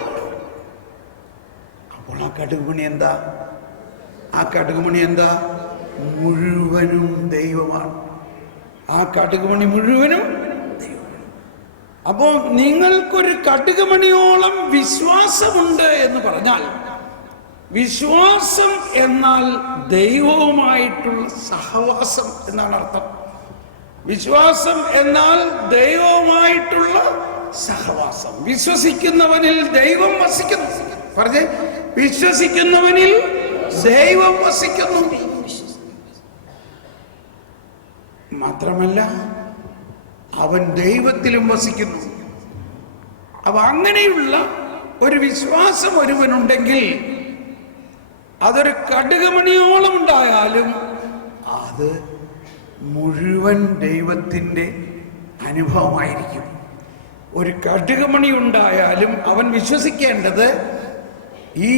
അപ്പോൾ ആ കടുക് പണി എന്താ? ആ കടുക് പണി എന്താ? മുഴുവനും ദൈവമാണ്. ആ കടുക് പണി മുഴുവനും ദൈവമാണ്. അപ്പോൾ നിങ്ങൾക്കൊരു കടുകുമണിയോളം വിശ്വാസമുണ്ട് എന്ന് പറഞ്ഞാൽ, വിശ്വാസം എന്നാൽ ദൈവവുമായിട്ടുള്ള സഹവാസം എന്നാണ് അർത്ഥം. വിശ്വാസം എന്നാൽ ദൈവവുമായിട്ടുള്ള സഹവാസം. വിശ്വസിക്കുന്നവനിൽ ദൈവം വസിക്കുന്നു. പറഞ്ഞേ, വിശ്വസിക്കുന്നവനിൽ ദൈവം വസിക്കുന്നു. മാത്രമല്ല അവൻ ദൈവത്തിലും വസിക്കുന്നു. അപ്പൊ അങ്ങനെയുള്ള ഒരു വിശ്വാസം ഒരുവനുണ്ടെങ്കിൽ അതൊരു കടുകുമണിയോളം ഉണ്ടായാലും അത് മുഴുവൻ ദൈവത്തിൻ്റെ അനുഭവമായിരിക്കും. ഒരു കടുകുമണി ഉണ്ടായാലും അവൻ വിശ്വസിക്കേണ്ടത് ഈ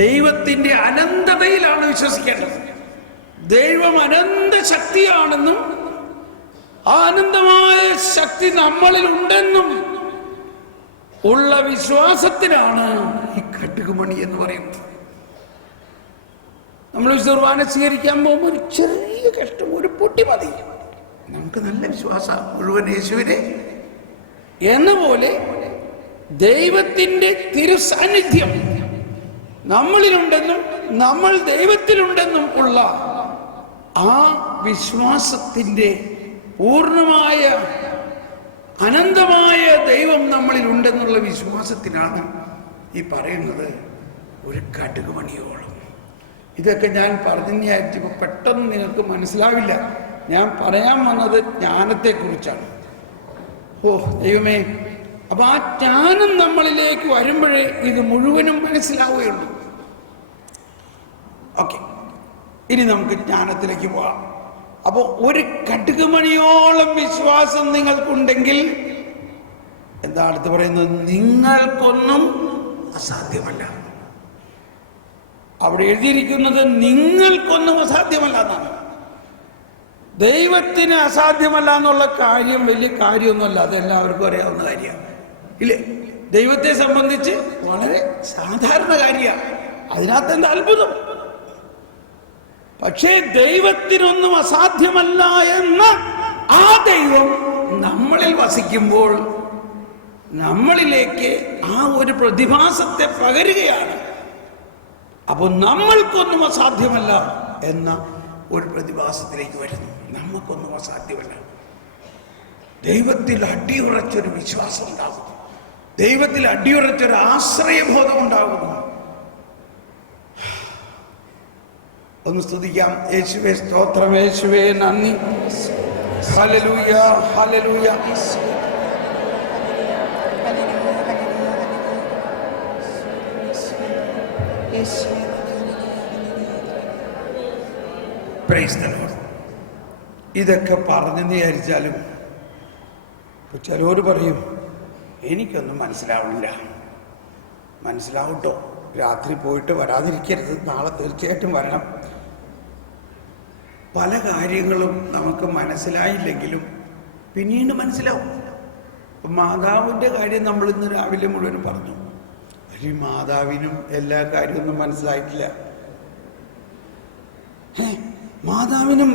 ദൈവത്തിൻ്റെ അനന്തതയിലാണ് വിശ്വസിക്കേണ്ടത്. ദൈവം അനന്ത ശക്തിയാണെന്നും ആ അനന്തമായ ശക്തി നമ്മളിൽ ഉണ്ടെന്നും ഉള്ള വിശ്വാസത്തിനാണ് ഈ കടുകുമണി എന്ന് പറയുന്നത്. നമ്മൾ കുർബാന സ്വീകരിക്കാൻ പോകുമ്പോൾ ഒരു ചെറിയ കഷ്ടം, ഒരു പൊട്ടി മതി, നമുക്ക് നല്ല വിശ്വാസം മുഴുവൻ യേശുവിനെ എന്ന പോലെ ദൈവത്തിൻ്റെ തിരുസാന്നിധ്യം നമ്മളിലുണ്ടെന്നും നമ്മൾ ദൈവത്തിലുണ്ടെന്നും ഉള്ള ആ വിശ്വാസത്തിൻ്റെ പൂർണ്ണമായ അനന്തമായ ദൈവം നമ്മളിൽ ഉണ്ടെന്നുള്ള വിശ്വാസത്തിനാണ് ഈ പറയുന്നത് ഒരു കടുകുമണിയോളം. ഇതൊക്കെ ഞാൻ പറഞ്ഞായിരിക്കും പെട്ടെന്ന് നിങ്ങൾക്ക് മനസ്സിലാവില്ല. ഞാൻ പറയാൻ വന്നത് ജ്ഞാനത്തെക്കുറിച്ചാണ്. ഓ ദൈവമേ, അപ്പൊ ആ ജ്ഞാനം നമ്മളിലേക്ക് വരുമ്പോഴേ ഇത് മുഴുവനും മനസ്സിലാവുകയുള്ളൂ. ഓക്കെ, ഇനി നമുക്ക് ജ്ഞാനത്തിലേക്ക് പോകാം. അപ്പോൾ ഒരു കടുകുമണിയോളം വിശ്വാസം നിങ്ങൾക്കുണ്ടെങ്കിൽ എന്താ അടുത്ത് പറയുന്നത്? നിങ്ങൾക്കൊന്നും അസാധ്യമല്ല. അവിടെ എഴുതിയിരിക്കുന്നത് നിങ്ങൾക്കൊന്നും അസാധ്യമല്ല എന്നാണ്. ദൈവത്തിന് അസാധ്യമല്ല എന്നുള്ള കാര്യം വലിയ കാര്യമൊന്നുമല്ല, അതെല്ലാവർക്കും അറിയാവുന്ന കാര്യമാണ്, ഇല്ലേ? ദൈവത്തെ സംബന്ധിച്ച് വളരെ സാധാരണ കാര്യമാണ്. അതിനകത്ത് എന്താ അത്ഭുതം? പക്ഷേ ദൈവത്തിനൊന്നും അസാധ്യമല്ല എന്ന ആ ദൈവം നമ്മളിൽ വസിക്കുമ്പോൾ നമ്മളിലേക്ക് ആ ഒരു പ്രതിഭാസത്തെ പകരുകയാണ്. അപ്പോൾ നമ്മൾക്കൊന്നും അസാധ്യമല്ല എന്ന ഒരു പ്രതിഭാസത്തിലേക്ക് വരുന്നു. നമുക്കൊന്നും അസാധ്യമല്ല. ദൈവത്തിൽ അടിയുറച്ചൊരു വിശ്വാസം ഉണ്ടാകുന്നു. ദൈവത്തിൽ അടിയുറച്ചൊരു ആശ്രയബോധം ഉണ്ടാകുന്നു. ഒന്ന് സ്തുതിക്കാം. യേശുവേ സ്തോത്രം, യേശുവേ നന്ദി. Hallelujah, hallelujah. Praise the Lord. ഇതൊക്കെ പറഞ്ഞെന്ന് വിചാരിച്ചാലും ചിലവർ പറയും എനിക്കൊന്നും മനസ്സിലാവണില്ല. മനസ്സിലാവട്ടോ, രാത്രി പോയിട്ട് വരാതിരിക്കരുത്, നാളെ തീർച്ചയായിട്ടും വരണം. പല കാര്യങ്ങളും നമുക്ക് മനസ്സിലായില്ലെങ്കിലും പിന്നീട് മനസ്സിലാവും. മാതാവിൻ്റെ കാര്യം നമ്മൾ ഇന്ന് രാവിലെ മുഴുവനും പറഞ്ഞു. പക്ഷേ മാതാവിനും എല്ലാ കാര്യമൊന്നും മനസ്സിലായിട്ടില്ല. മാതാവിനും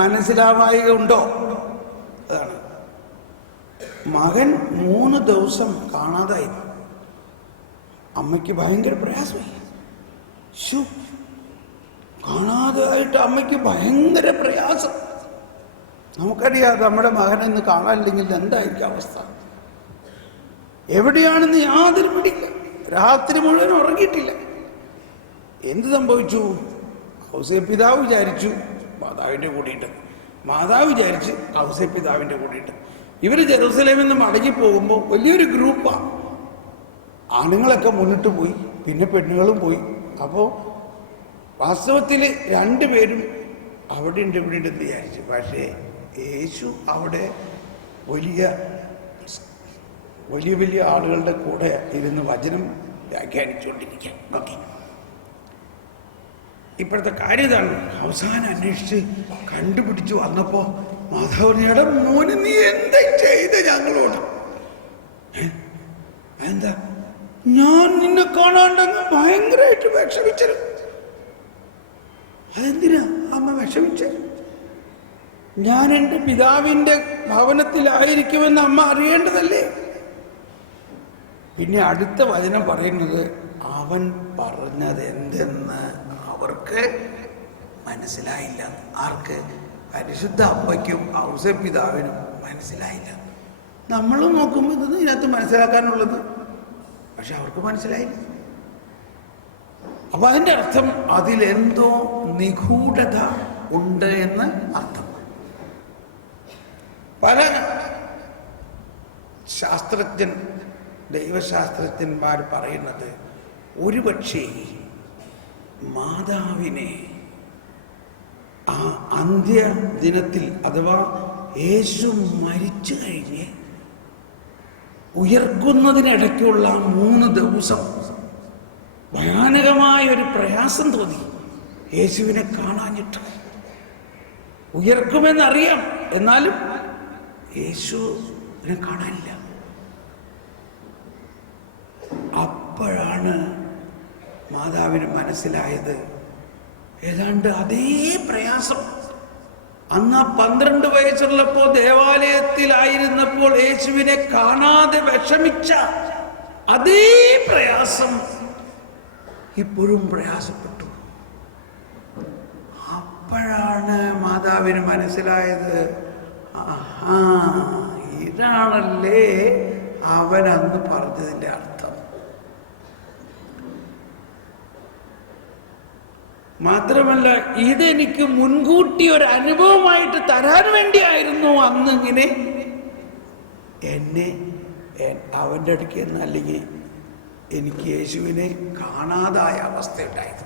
മനസ്സിലാവായിക ഉണ്ടോ? അതാണ്. മകൻ 3 ദിവസം കാണാതായി. അമ്മയ്ക്ക് ഭയങ്കര പ്രയാസമായി. കാണാതായിട്ട് അമ്മയ്ക്ക് ഭയങ്കര പ്രയാസം. നമുക്കറിയാം നമ്മുടെ മകനെന്ന് കാണാനില്ലെങ്കിൽ എന്തായിരിക്കും അവസ്ഥ. എവിടെയാണെന്ന് യാതൊരു പിടിയില്ല. രാത്രി മുഴുവൻ ഉറങ്ങിയിട്ടില്ല. എന്ത് സംഭവിച്ചു? ഔസേ പിതാവ് വിചാരിച്ചു മാതാവിൻ്റെ കൂടിയിട്ട്, മാതാവ് വിചാരിച്ച് ഔസേ പിതാവിൻ്റെ കൂടിയിട്ട്. ഇവർ ജെറൂസലേമിൽ നിന്ന് മടങ്ങി പോകുമ്പോൾ വലിയൊരു ഗ്രൂപ്പാണ്. ആണുങ്ങളൊക്കെ മുന്നിട്ട് പോയി, പിന്നെ പെണ്ണുങ്ങളും പോയി. അപ്പോൾ വാസ്തവത്തിൽ 2 പേരും അവിടെ ഉണ്ട് ഇവിടെ ഉണ്ടെന്ന് വിചാരിച്ചു. പക്ഷേ യേശു അവിടെ വലിയ വലിയ ആളുകളുടെ കൂടെ ഇരുന്ന് വചനം വ്യാഖ്യാനിച്ചുകൊണ്ടിരിക്കുക. ഓക്കെ, ഇപ്പോഴത്തെ കാര്യം ഇതാണ്. അവസാനം അന്വേഷിച്ച് കണ്ടുപിടിച്ച് വന്നപ്പോൾ മാധവനിയുടെ മോന് നീ എന്താ ചെയ്ത് ഞങ്ങളോട്? എന്താ? ഞാൻ നിന്നെ കാണാണ്ടെന്ന് ഭയങ്കരമായിട്ട് വിഷമിച്ചു. അതെന്തിനാ അമ്മ വിഷമിച്ചത്? ഞാൻ എൻ്റെ പിതാവിൻ്റെ ഭവനത്തിലായിരിക്കുമെന്ന് അമ്മ അറിയേണ്ടതല്ലേ? പിന്നെ അടുത്ത വചനം പറയുന്നത്, അവൻ പറഞ്ഞത് എന്തെന്ന് അവർക്ക് മനസ്സിലായില്ല. ആർക്ക്? പരിശുദ്ധ അമ്മയ്ക്കും ഔസേപ്പിതാവിനും മനസ്സിലായില്ല. നമ്മളും നോക്കുമ്പോൾ ഇതൊന്നും ഇതിനകത്ത് മനസ്സിലാക്കാനുള്ളത്, പക്ഷെ അവർക്ക് മനസ്സിലായില്ല. അപ്പൊ അതിൻ്റെ അർത്ഥം അതിലെന്തോ നിഗൂഢത ഉണ്ട് എന്ന് അർത്ഥം. പല ദൈവശാസ്ത്രജ്ഞന്മാർ പറയുന്നത്, ഒരുപക്ഷേ മാതാവിനെ ആ അന്ത്യദിനത്തിൽ, അഥവാ യേശു മരിച്ചു കഴിഞ്ഞ് ഉയർക്കുന്നതിനിടയ്ക്കുള്ള 3 ദിവസം ഭയാനകമായ ഒരു പ്രയാസം തോന്നി. യേശുവിനെ കാണാഞ്ഞിട്ട്. ഉയർക്കുമെന്നറിയാം, എന്നാലും യേശുവിനെ കാണാനില്ല. അപ്പോഴാണ് മാതാവിന് മനസ്സിലായത്, ഏതാണ്ട് അതേ പ്രയാസം അന്ന് 12 വയസ്സുള്ളപ്പോൾ ദേവാലയത്തിലായിരുന്നപ്പോൾ യേശുവിനെ കാണാതെ വിഷമിച്ച അതേ പ്രയാസം ഇപ്പോഴും പ്രയാസപ്പെട്ടു. അപ്പോഴാണ് മാതാവിന് മനസ്സിലായത്, ഇതാണല്ലേ അവൻ അന്ന് പറഞ്ഞതിൻ്റെ അർത്ഥം. മാത്രമല്ല, ഇതെനിക്ക് മുൻകൂട്ടി ഒരു അനുഭവമായിട്ട് തരാൻ വേണ്ടിയായിരുന്നു അന്ന് ഇങ്ങനെ എന്നെ അവൻ്റെ അടുക്ക് എന്ന്, അല്ലെങ്കിൽ എനിക്ക് യേശുവിനെ കാണാതായ അവസ്ഥയുണ്ടായത്.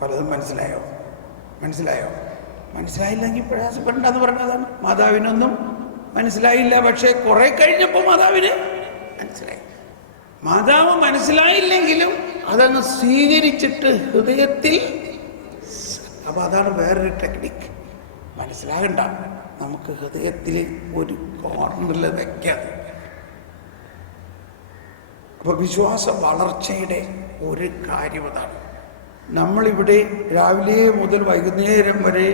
പലതും മനസ്സിലായോ? മനസ്സിലായില്ലെങ്കിൽ പ്രയാസപ്പെടണ്ടെന്ന് പറഞ്ഞതാണ്. മാതാവിനൊന്നും മനസ്സിലായില്ല, പക്ഷെ കുറെ കഴിഞ്ഞപ്പോൾ മാതാവിന് മനസ്സിലായി. മാതാവ് മനസ്സിലായില്ലെങ്കിലും അതങ്ങ് സ്വീകരിച്ചിട്ട് ഹൃദയത്തിൽ. അപ്പൊ അതാണ് വേറൊരു ടെക്നിക്ക്. മനസ്സിലാകണ്ട, നമുക്ക് ഹൃദയത്തിൽ ഒരു കോർണറിൽ വെക്കാം. അപ്പൊ വിശ്വാസ വളർച്ചയുടെ ഒരു കാര്യം അതാണ്. നമ്മളിവിടെ രാവിലെ മുതൽ വൈകുന്നേരം വരെ,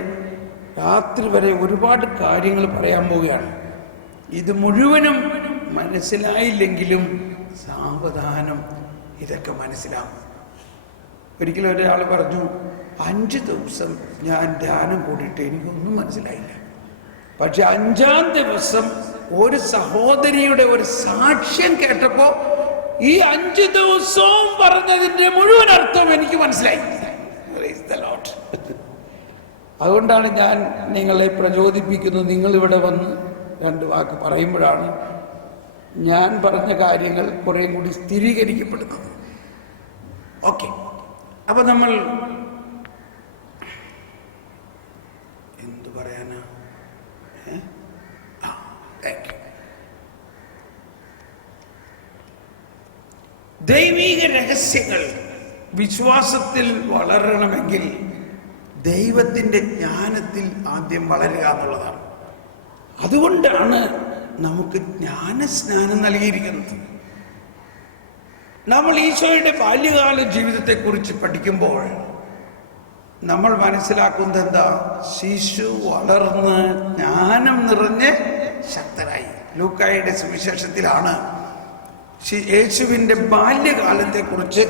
രാത്രി വരെ ഒരുപാട് കാര്യങ്ങൾ പറയാൻ പോവുകയാണ്. ഇത് മുഴുവനും മനസ്സിലായില്ലെങ്കിലും സാവധാനം ഇതൊക്കെ മനസ്സിലാവും. ഒരിക്കലും ഒരാൾ പറഞ്ഞു, 5 ദിവസം ഞാൻ ധ്യാനം കൂടിയിട്ട് എനിക്കൊന്നും മനസ്സിലായില്ല. പക്ഷെ 5-ാം ദിവസം ഒരു സഹോദരിയുടെ ഒരു സാക്ഷ്യം കേട്ടപ്പോ ഈ 5 ദിവസവും പറഞ്ഞതിന്റെ മുഴുവൻ അർത്ഥം എനിക്ക് മനസ്സിലായി. അതുകൊണ്ടാണ് ഞാൻ നിങ്ങളെ പ്രചോദിപ്പിക്കുന്നത്. നിങ്ങളിവിടെ വന്ന് 2 വാക്ക് പറയുമ്പോഴാണ് ഞാൻ പറഞ്ഞ കാര്യങ്ങൾ കുറെ കൂടി സ്ഥിരീകരിക്കപ്പെടുന്നത്. ഓക്കെ, അപ്പൊ നമ്മൾ എന്തു പറയാനാ? ദൈവീക രഹസ്യങ്ങൾ വിശ്വാസത്തിൽ വളരണമെങ്കിൽ ദൈവത്തിൻ്റെ ജ്ഞാനത്തിൽ ആദ്യം വളരുക എന്നുള്ളതാണ്. അതുകൊണ്ടാണ് നമുക്ക് ജ്ഞാനസ്നാനം നൽകിയിരിക്കുന്നത്. നമ്മൾ ഈശോയുടെ ബാല്യകാല ജീവിതത്തെക്കുറിച്ച് പഠിക്കുമ്പോൾ നമ്മൾ മനസ്സിലാക്കുന്നത് എന്താ? ശിശു വളർന്ന് ജ്ഞാനം നിറഞ്ഞ് ശക്തരായി. ലൂക്കായുടെ സുവിശേഷത്തിലാണ് യേശുവിൻ്റെ ബാല്യകാലത്തെക്കുറിച്ച്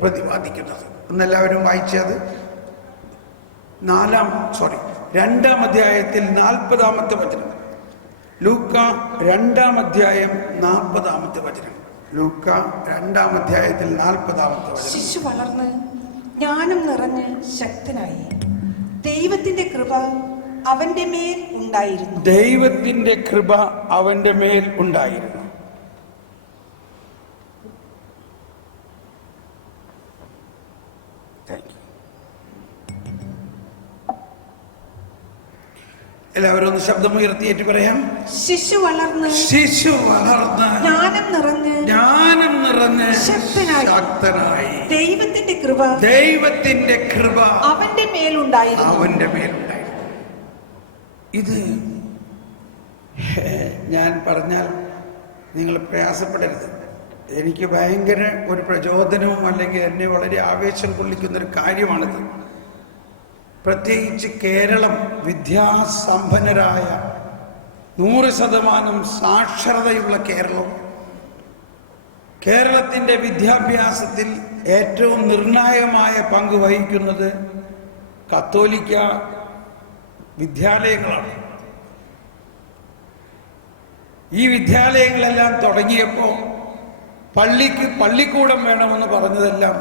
പ്രതിപാദിക്കുന്നത്. എന്നെല്ലാവരും വായിച്ചത് 2-ാം അധ്യായത്തിൽ 40-ാമത്തെ വചനം. ലൂക്ക 2-ാം അധ്യായം 40-ാമത്തെ വചനം. ലൂക്ക 2-ാം അധ്യായത്തിൽ 40-ാമത്തെ വചനം. ശിശു വളർന്ന് ജ്ഞാനം നിറഞ്ഞ് ശക്തനായി, ദൈവത്തിന്റെ കൃപ അവന്റെ മേൽ ഉണ്ടായിരുന്നു. ദൈവത്തിന്റെ കൃപ അവന്റെ മേൽ ഉണ്ടായിരുന്നു. എല്ലാവരും ഒന്ന് ശബ്ദമുയർത്തിയേറ്റ് പറയാം. ശിശു വളർന്ന് ജ്ഞാനം നിറഞ്ഞ് ശക്തനായി, ദൈവത്തിന്റെ കൃപ അവന്റെ മേലുണ്ടായിരുന്നു. ഇത് ഞാൻ പറഞ്ഞാൽ നിങ്ങൾ പ്രയാസപ്പെടരുത്. എനിക്ക് ഭയങ്കര ഒരു പ്രചോദനവും അല്ലെങ്കിൽ എന്നെ വളരെ ആവേശം കൊള്ളിക്കുന്നൊരു കാര്യമാണിത്. പ്രത്യേകിച്ച് കേരളം വിദ്യാസമ്പന്നരായ 100% സാക്ഷരതയുള്ള കേരളത്തിൻ്റെ വിദ്യാഭ്യാസത്തിൽ ഏറ്റവും നിർണായകമായ പങ്ക് വഹിക്കുന്നത് കത്തോലിക്ക വിദ്യാലയങ്ങളാണ്. ഈ വിദ്യാലയങ്ങളെല്ലാം തുടങ്ങിയപ്പോൾ പള്ളിക്കൂടം വേണമെന്ന് പറഞ്ഞതെല്ലാം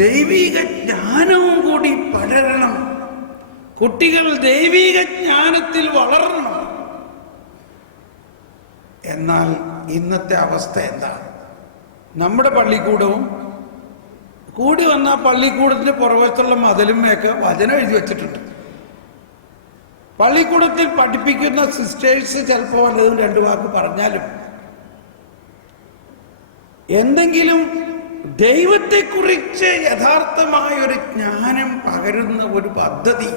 ദൈവിക ജ്ഞാനവും കൂടി പടരണം, കുട്ടികൾ ദൈവിക ജ്ഞാനത്തിൽ വളരണം. എന്നാൽ ഇന്നത്തെ അവസ്ഥ എന്താ? നമ്മുടെ പള്ളിക്കൂടവും കൂടി വന്ന പള്ളിക്കൂടത്തിന് പുറവശത്തുള്ള മതിലുമൊക്കെ വചനം എഴുതി വെച്ചിട്ടുണ്ട്. പള്ളിക്കൂടത്തിൽ പഠിപ്പിക്കുന്ന സിസ്റ്റേഴ്സ് ചിലപ്പോൾ വല്ലതും 2 വാക്ക് പറഞ്ഞാലും എന്തെങ്കിലും ദൈവത്തെക്കുറിച്ച് യഥാർത്ഥമായ ഒരു ജ്ഞാനം പകരുന്ന ഒരു പദ്ധതി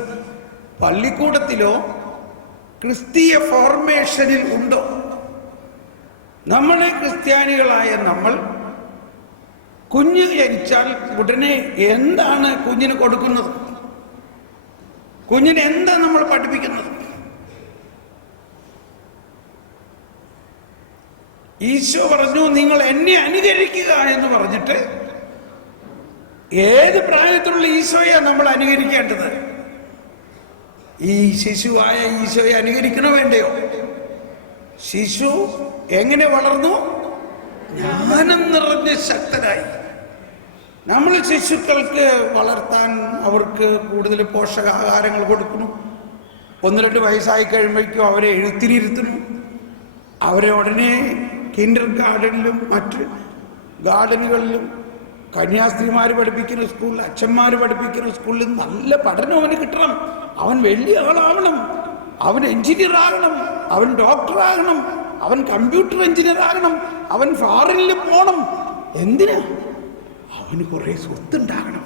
പള്ളിക്കൂടത്തിലോ ക്രിസ്തീയ ഫോർമേഷനിൽ ഉണ്ടോ? നമ്മളെ ക്രിസ്ത്യാനികളായ നമ്മൾ കുഞ്ഞ് ജനിച്ചാൽ ഉടനെ എന്താണ് കുഞ്ഞിന് കൊടുക്കുന്നത്? കുഞ്ഞിന് എന്താ നമ്മൾ പഠിപ്പിക്കുന്നത്? ഈശോ പറഞ്ഞു, നിങ്ങൾ എന്നെ അനുകരിക്കുക എന്ന് പറഞ്ഞിട്ട് ഏത് പ്രായത്തിലുള്ള ഈശോയാ നമ്മൾ അനുകരിക്കേണ്ടത്? ഈ ശിശുവായ ഈശോയെ അനുകരിക്കണോ വേണ്ടയോ? ശിശു എങ്ങനെ വളർന്നു? ജ്ഞാനം നിറഞ്ഞ ശക്തനായി. നമ്മൾ ശിശുക്കൾക്ക് വളർത്താൻ അവർക്ക് കൂടുതൽ പോഷകാഹാരങ്ങൾ കൊടുക്കുന്നു. 1-2 വയസ്സായി കഴിയുമ്പോഴേക്കും അവരെ എഴുത്തിനിരുത്തുന്നു. അവരെ ഉടനെ കിൻഡർ ഗാർഡനിലും മറ്റ് ഗാർഡനുകളിലും കന്യാസ്ത്രീമാർ പഠിപ്പിക്കുന്ന സ്കൂളിൽ, അച്ഛന്മാർ പഠിപ്പിക്കുന്ന സ്കൂളിൽ നല്ല പഠനം അവന് കിട്ടണം. അവൻ വലിയ ആളാവണം, അവൻ എഞ്ചിനീയർ ആകണം, അവൻ ഡോക്ടറാകണം, അവൻ കമ്പ്യൂട്ടർ എഞ്ചിനീയർ ആകണം, അവൻ ഫോറിനിൽ പോകണം. എന്തിനാ? അവന് കുറേ സ്വത്തുണ്ടാകണം.